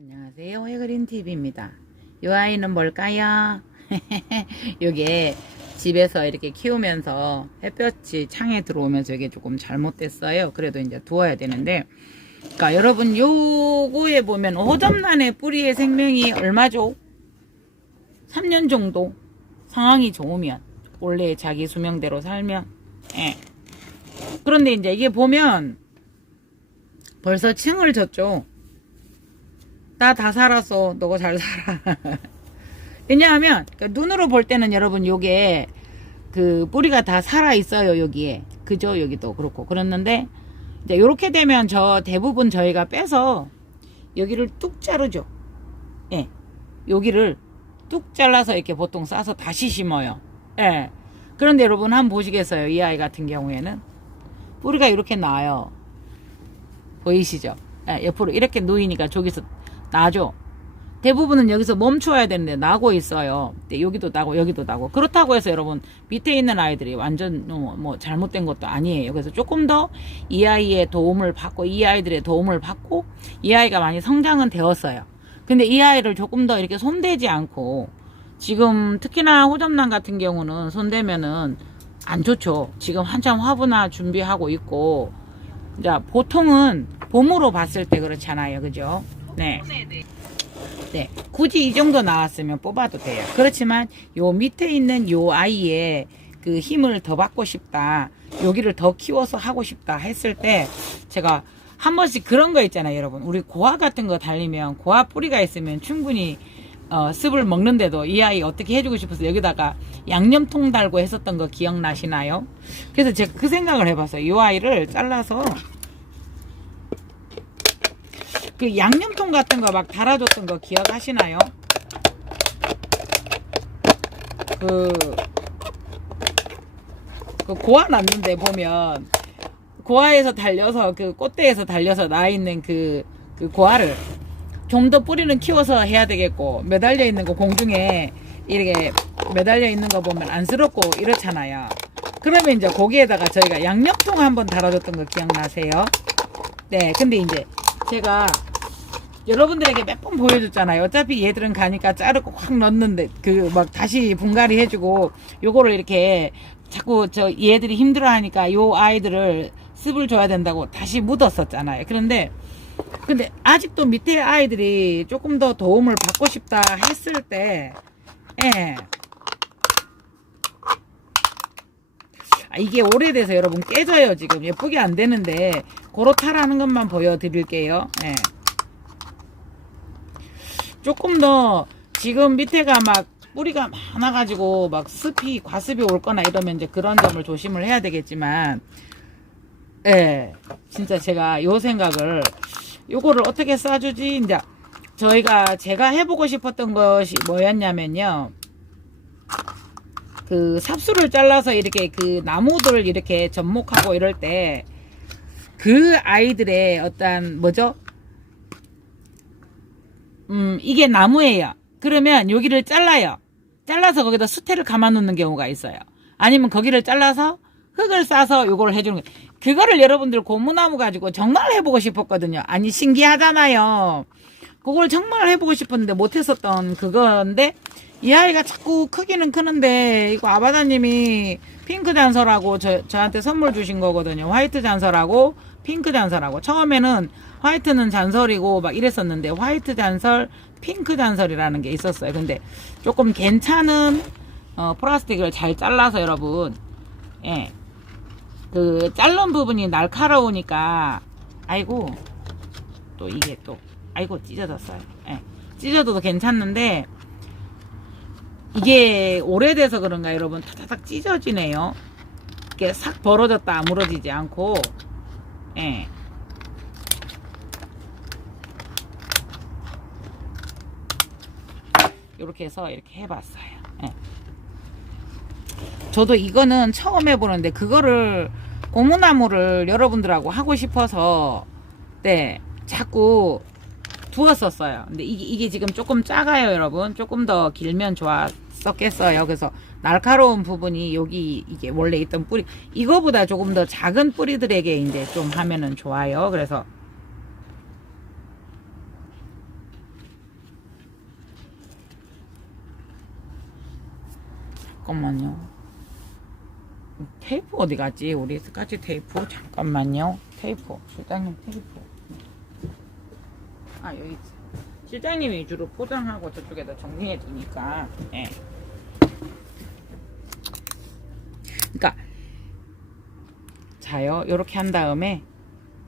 안녕하세요. 해그린TV입니다. 이 아이는 뭘까요? 요게 집에서 이렇게 키우면서 햇볕이 창에 들어오면서 이게 조금 잘못됐어요. 그래도 이제 두어야 되는데, 그러니까 여러분 요거에 보면 호접란의 뿌리의 생명이 얼마죠? 3년 정도 상황이 좋으면, 원래 자기 수명대로 살면. 예. 그런데 이제 이게 보면 벌써 층을 졌죠. 나 다 살았어. 너가 잘 살아. 왜냐하면 눈으로 볼 때는 여러분 요게 그 뿌리가 다 살아 있어요. 여기에. 그죠? 여기도 그렇고. 그랬는데 이제 요렇게 되면 대부분 저희가 빼서 여기를 뚝 자르죠. 예. 여기를 뚝 잘라서 이렇게 보통 싸서 다시 심어요. 예. 그런데 여러분 한번 보시겠어요? 이 아이 같은 경우에는 뿌리가 이렇게 나와요. 보이시죠? 예, 옆으로 이렇게 놓이니까 저기서 나죠. 대부분은 여기서 멈춰야 되는데 나고 있어요. 여기도 나고 여기도 나고. 그렇다고 해서 여러분 밑에 있는 아이들이 완전 뭐 잘못된 것도 아니에요. 그래서 조금 더 이 아이의 도움을 받고 이 아이들의 도움을 받고 이 아이가 많이 성장은 되었어요. 근데 이 아이를 조금 더 이렇게 손대지 않고 지금 특히나 호접란 같은 경우는 손대면은 안 좋죠. 지금 한참 화분화 준비하고 있고, 자 보통은 봄으로 봤을 때 그렇잖아요. 그죠? 네. 네. 굳이 이 정도 나왔으면 뽑아도 돼요. 그렇지만 요 밑에 있는 요 아이의 그 힘을 더 받고 싶다. 여기를 더 키워서 하고 싶다 했을 때 제가 한 번씩 그런 거 있잖아요, 여러분. 우리 고아 같은 거 달리면 고아 뿌리가 있으면 충분히 습을 먹는데도 이 아이 어떻게 해주고 싶어서 여기다가 양념통 달고 했었던 거 기억나시나요? 그래서 제가 그 생각을 해봤어요. 이 아이를 잘라서 그 양념통 같은 거 막 달아줬던 거 기억하시나요? 그 고아 났는데 보면 고아에서 달려서 그 꽃대에서 달려서 나 있는 그 고아를 좀 더 뿌리는 키워서 해야 되겠고, 매달려 있는 거 공중에 이렇게 매달려 있는 거 보면 안쓰럽고 이렇잖아요. 그러면 이제 거기에다가 저희가 양념통 한번 달아줬던 거 기억나세요? 네, 근데 이제 제가 여러분들에게 몇 번 보여줬잖아요. 어차피 얘들은 가니까 자르고 확 넣는데 그 막 다시 분갈이 해주고 요거를 이렇게 자꾸 얘들이 힘들어하니까 요 아이들을 습을 줘야 된다고 다시 묻었었잖아요. 근데 아직도 밑에 아이들이 조금 더 도움을 받고 싶다 했을 때, 예. 이게 오래돼서 여러분 깨져요. 지금 예쁘게 안 되는데 그렇다라는 것만 보여드릴게요. 예. 조금 더 지금 밑에가 막 뿌리가 많아가지고 막 과습이 올거나 이러면 이제 그런 점을 조심을 해야 되겠지만, 예, 진짜 제가 요 생각을 요거를 어떻게 싸주지? 이제 제가 해보고 싶었던 것이 뭐였냐면요, 그 삽수를 잘라서 이렇게 그 나무들을 이렇게 접목하고 이럴 때 그 아이들의 어떤 뭐죠? 이게 나무예요. 그러면 여기를 잘라요. 잘라서 거기다 수태를 감아 놓는 경우가 있어요. 아니면 거기를 잘라서 흙을 싸서 요거를 해주는 거예요. 그거를 여러분들 고무나무 가지고 정말 해보고 싶었거든요. 아니 신기하잖아요. 그걸 정말 해보고 싶었는데 못했었던 그건데, 이 아이가 자꾸 크기는 크는데 이거 아바다님이 핑크 잔서라고 저한테 선물 주신 거거든요. 화이트 잔서라고 핑크 잔서라고. 처음에는 화이트는 잔설이고 막 이랬었는데 화이트 잔설, 핑크 잔설이라는 게 있었어요. 근데 조금 괜찮은 플라스틱을 잘 잘라서 여러분, 예, 그 자른 부분이 날카로우니까, 아이고 또 이게 또 아이고 찢어졌어요. 예, 찢어져도 괜찮는데 이게 오래돼서 그런가 여러분 타닥 찢어지네요. 이렇게 싹 벌어졌다 아물어지지 않고. 예. 이렇게 해서 이렇게 해봤어요. 예. 저도 이거는 처음 해보는데 그거를 고무나무를 여러분들하고 하고 싶어서 네 자꾸 두었었어요. 근데 이게 지금 조금 작아요, 여러분. 조금 더 길면 좋았었겠어요. 그래서 날카로운 부분이 여기 이게 원래 있던 뿌리, 이거보다 조금 더 작은 뿌리들에게 이제 좀 하면은 좋아요. 그래서 잠깐만요. 테이프 어디 갔지? 우리 스카치 테이프. 잠깐만요. 테이프. 실장님 테이프. 아, 여기 있어. 실장님이 주로 포장하고 저쪽에다 정리해 주니까. 예. 그러니까 자요. 요렇게 한 다음에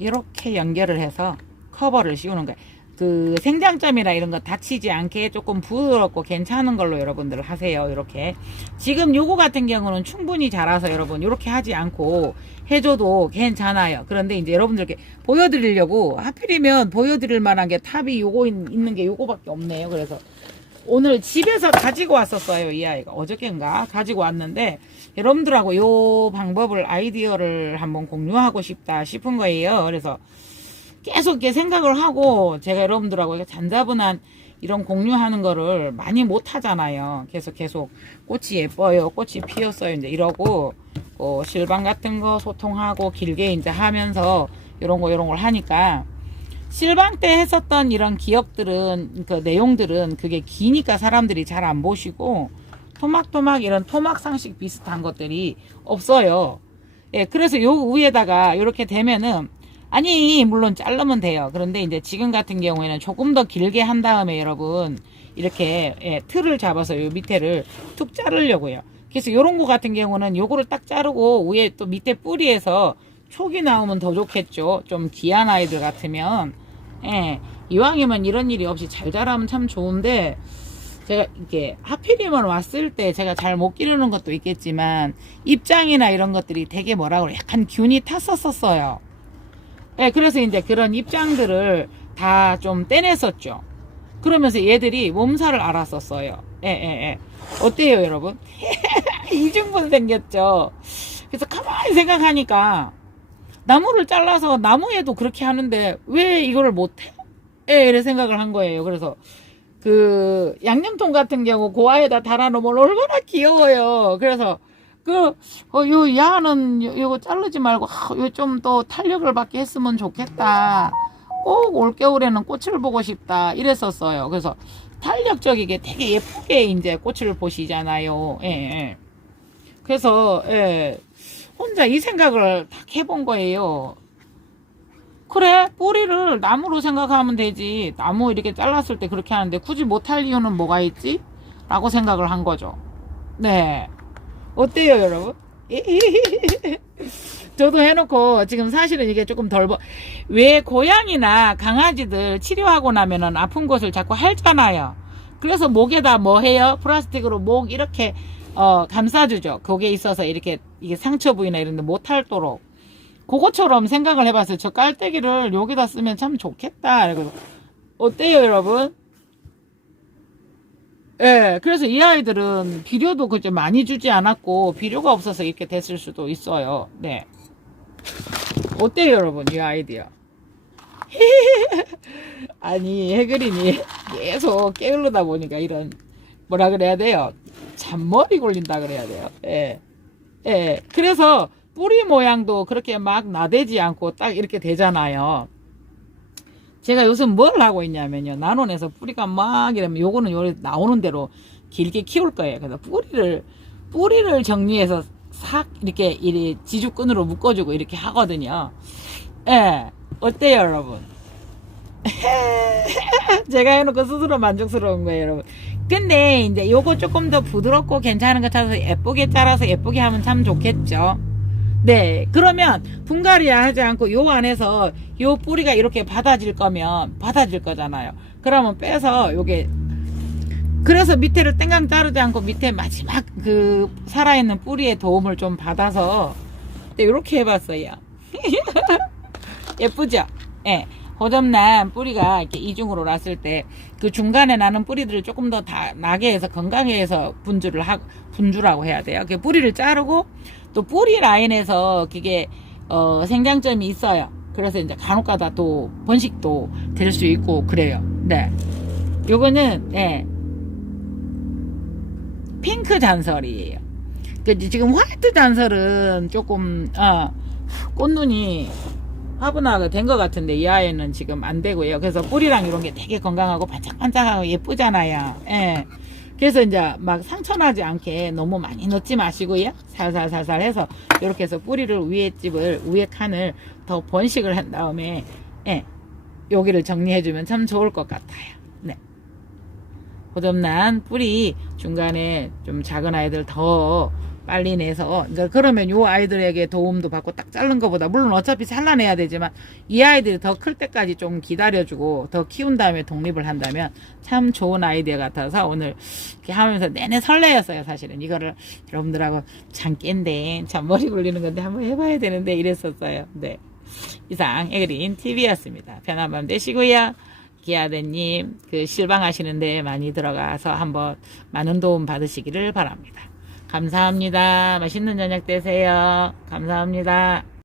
이렇게 연결을 해서 커버를 씌우는 거예요. 그 생장점이나 이런 거 다치지 않게 조금 부드럽고 괜찮은 걸로 여러분들 하세요. 이렇게 지금 요거 같은 경우는 충분히 자라서 여러분 이렇게 하지 않고 해줘도 괜찮아요. 그런데 이제 여러분들께 보여드리려고 하필이면 보여드릴 만한 게 탑이 요거 있는 게 요거밖에 없네요. 그래서 오늘 집에서 가지고 왔었어요. 이 아이가 어저께인가 가지고 왔는데 여러분들하고 요 방법을 아이디어를 한번 공유하고 싶다 싶은 거예요. 그래서 계속 이렇게 생각을 하고 제가 여러분들하고 잔자분한 이런 공유하는 거를 많이 못 하잖아요. 계속 꽃이 예뻐요. 꽃이 피었어요. 이제 이러고 실방 같은 거 소통하고 길게 이제 하면서 이런 걸 하니까 실방 때 했었던 이런 기억들은 그 내용들은 그게 기니까 사람들이 잘 안 보시고 토막토막 이런 토막 상식 비슷한 것들이 없어요. 예, 그래서 요 위에다가 이렇게 되면은 아니 물론 자르면 돼요. 그런데 이제 지금 같은 경우에는 조금 더 길게 한 다음에 여러분 이렇게 예, 틀을 잡아서 요 밑에를 툭 자르려고요. 그래서 요런 거 같은 경우는 요거를 딱 자르고 위에 또 밑에 뿌리에서 촉이 나오면 더 좋겠죠. 좀 귀한 아이들 같으면 예, 이왕이면 이런 일이 없이 잘 자라면 참 좋은데 제가 이렇게 하필이면 왔을 때 제가 잘 못 기르는 것도 있겠지만 입장이나 이런 것들이 되게 뭐라 그래 약간 균이 탔었어요. 예, 그래서 이제 그런 입장들을 다 좀 떼냈었죠. 그러면서 얘들이 몸살을 알았었어요. 예. 어때요, 여러분? 이중분 생겼죠? 그래서 가만히 생각하니까 나무를 잘라서 나무에도 그렇게 하는데 왜 이거를 못해? 예, 이래 생각을 한 거예요. 그래서 그 양념통 같은 경우 고아에다 달아놓으면 얼마나 귀여워요. 그래서 요 야는 요거 자르지 말고 요 좀 더 탄력을 받게 했으면 좋겠다. 꼭 올겨울에는 꽃을 보고 싶다. 이랬었어요. 그래서 탄력적이게 되게 예쁘게 이제 꽃을 보시잖아요. 예. 그래서 예. 혼자 이 생각을 딱 해본 거예요. 그래, 뿌리를 나무로 생각하면 되지. 나무 이렇게 잘랐을 때 그렇게 하는데 굳이 못할 이유는 뭐가 있지? 라고 생각을 한 거죠. 네. 어때요, 여러분? 저도 해놓고 지금 사실은 이게 조금 왜 고양이나 강아지들 치료하고 나면은 아픈 곳을 자꾸 핥잖아요. 그래서 목에다 뭐 해요? 플라스틱으로 목 이렇게 감싸주죠. 거기에 있어서 이렇게 이게 상처 부위나 이런 데 못 핥도록. 그거처럼 생각을 해봤어요. 저 깔때기를 여기다 쓰면 참 좋겠다. 그래서 어때요, 여러분? 예, 그래서 이 아이들은 비료도 그저 많이 주지 않았고 비료가 없어서 이렇게 됐을 수도 있어요. 네. 어때요, 여러분? 이 아이디어. 아니, 해그린이 계속 게으르다 보니까 이런 뭐라 그래야 돼요? 잔머리 굴린다 그래야 돼요. 예. 예. 그래서 뿌리 모양도 그렇게 막 나대지 않고 딱 이렇게 되잖아요. 제가 요즘 뭘 하고 있냐면요. 나눠내서 뿌리가 막 이러면 요거는 요 나오는 대로 길게 키울 거예요. 그래서 뿌리를 정리해서 싹 이렇게 지주끈으로 묶어주고 이렇게 하거든요. 예. 어때요, 여러분? 제가 해놓고 스스로 만족스러운 거예요, 여러분. 근데 이제 요거 조금 더 부드럽고 괜찮은 거 찾아서 예쁘게 잘라서 예쁘게 하면 참 좋겠죠. 네, 그러면 분갈이야 하지 않고 요 안에서 요 뿌리가 이렇게 받아질 거잖아요. 그러면 빼서 요게 그래서 밑에를 땡강 자르지 않고 밑에 마지막 그 살아있는 뿌리의 도움을 좀 받아서 이렇게 해봤어요. 예쁘죠? 예. 고점난 뿌리가 이렇게 이중으로 났을 때 그 중간에 나는 뿌리들을 조금 더 나게 해서 건강하게 해서 분주라고 해야 돼요. 그 뿌리를 자르고 또 뿌리 라인에서 그게 생장점이 있어요. 그래서 이제 간혹가다 또 번식도 될 수 있고 그래요. 네. 요거는 네. 핑크 잔설이에요. 지금 화이트 잔설은 조금 꽃눈이 화분화가 된 것 같은데 이 아이는 지금 안 되고요. 그래서 뿌리랑 이런 게 되게 건강하고 반짝반짝하고 예쁘잖아요. 예. 그래서 이제 막 상처나지 않게 너무 많이 넣지 마시고요. 살살살살 해서 이렇게 해서 뿌리를 위에 칸을 더 번식을 한 다음에 예, 여기를 정리해주면 참 좋을 것 같아요. 네. 고접난 뿌리 중간에 좀 작은 아이들 더 빨리 내서 그러니까 그러면 요 아이들에게 도움도 받고 딱 자른 것보다 물론 어차피 잘라내야 되지만 이 아이들이 더 클 때까지 좀 기다려주고 더 키운 다음에 독립을 한다면 참 좋은 아이디어 같아서 오늘 이렇게 하면서 내내 설레였어요. 사실은 이거를 여러분들하고 잠깐인데 참 머리 굴리는 건데 한번 해봐야 되는데 이랬었어요. 네. 이상 에그린 TV였습니다. 편한 밤 되시고요. 기아드님 그 실방하시는데 많이 들어가서 한번 많은 도움 받으시기를 바랍니다. 감사합니다. 맛있는 저녁 되세요. 감사합니다.